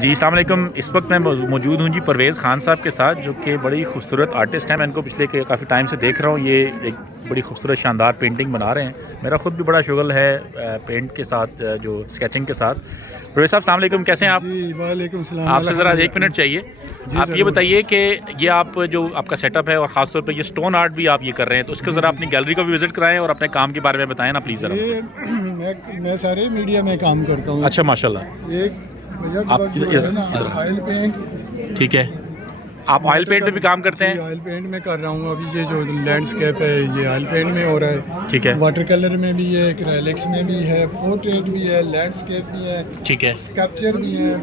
جی السلام علیکم. اس وقت میں موجود ہوں جی پرویز خان صاحب کے ساتھ، جو کہ بڑی خوبصورت آرٹسٹ ہیں. میں ان کو پچھلے کافی ٹائم سے دیکھ رہا ہوں. یہ ایک بڑی خوبصورت شاندار پینٹنگ بنا رہے ہیں. میرا خود بھی بڑا شغل ہے پینٹ کے ساتھ، جو اسکیچنگ کے ساتھ. پرویز صاحب السلام علیکم، کیسے ہیں آپ؟ جی وعلیکم السلام. آپ سے ذرا 1 منٹ چاہیے. آپ یہ بتائیے کہ یہ آپ جو آپ کا سیٹ اپ ہے، اور خاص طور پہ یہ اسٹون آرٹ بھی آپ یہ کر رہے ہیں، تو اس کو ذرا اپنی گیلری کو بھی وزٹ کرائیں اور اپنے کام کے بارے میں بتائیں نا پلیز ذرا. میں سارے میڈیا میں کام کرتا ہوں. اچھا ماشاء اللہ. ایک آپ آئل پینٹ. ٹھیک ہے، آپ آئل پینٹ میں بھی کام کرتے ہیں؟ آئل پینٹ میں کر رہا ہوں. ابھی یہ جو لینڈسکیپ ہے یہ آئل پینٹ میں ہو رہا ہے. ٹھیک ہے. واٹر کلر میں بھی ہے، ایکریلکس میں بھی ہے، پورٹریٹ بھی ہے، لینڈسکیپ بھی ہے. ٹھیک ہے. اسکلپچر بھی ہے.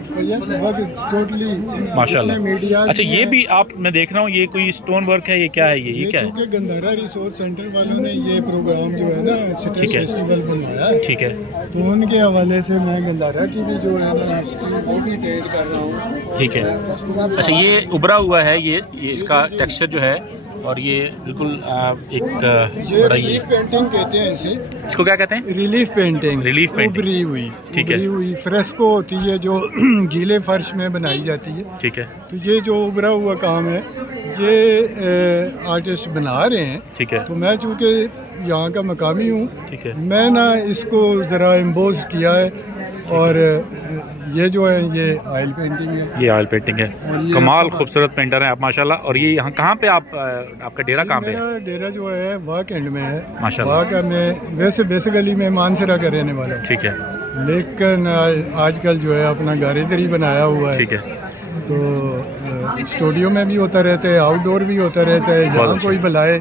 ٹوٹلی ماشاء اللہ. اچھا یہ بھی آپ میں دیکھ رہا ہوں، یہ کوئی اسٹون ورک ہے، یہ کیا ہے؟ یہ کیا ہے؟ کیونکہ گندھارا ریسورس سینٹر والوں نے یہ پروگرام جو ہے نا سٹریس فیسٹیول بنوایا ہے. ٹھیک ہے. تو ان کے حوالے سے میں گندھارا کی بھی جو ہے نا ہسٹری وہ بھی پینٹ کر رہا ہوں. ٹھیک ہے. اچھا یہ ابھرا ہوا ہے، یہ اس کا ٹیکسچر جو ہے، اور یہ بالکل ایک بڑا ہی ریلیف پینٹنگ کہتے ہیں اسے. اس کو کیا کہتے ہیں؟ Relief painting. Relief painting. ابری ہوئی. ٹھیک ہے. ابری ہوئی فریسکو ہوتی ہے جو گیلے فرش میں بنائی جاتی ہے. ٹھیک ہے. تو یہ جو ابھرا ہوا کام ہے یہ آرٹسٹ بنا رہے ہیں. ٹھیک ہے. تو میں چونکہ یہاں کا مقامی ہوں، ٹھیک ہے، میں نے اس کو ذرا امبوز کیا ہے. اور یہ جو ہے یہ آئل پینٹنگ ہے. یہ آئل پینٹنگ ہے. کمال خوبصورت پینٹر ہیں آپ ماشاء اللہ. اور یہ یہاں کہاں پہ آپ کا ڈیرا کہاں پہ ہے؟ میرا ڈیرا جو ہے واک اینڈ میں ہے. ماشاء اللہ. واک میں ویسے بیسیکلی میں مانسرا کا رہنے والا ہوں. ٹھیک ہے. لیکن آج کل جو ہے اپنا گھر ادھر ہی بنایا ہوا ہے. ٹھیک ہے. تو اسٹوڈیو میں بھی ہوتا رہتا ہے، آؤٹ ڈور بھی ہوتا رہتا ہے. جہاں کوئی بلائے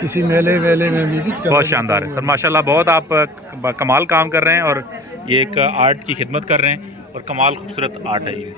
کسی میلے ویلے میں بھی. بہت شاندار ہے سر ماشاء اللہ. بہت آپ کمال کام کر رہے ہیں، اور یہ ایک آرٹ کی خدمت کر رہے ہیں، اور کمال خوبصورت آرٹ ہے یہ.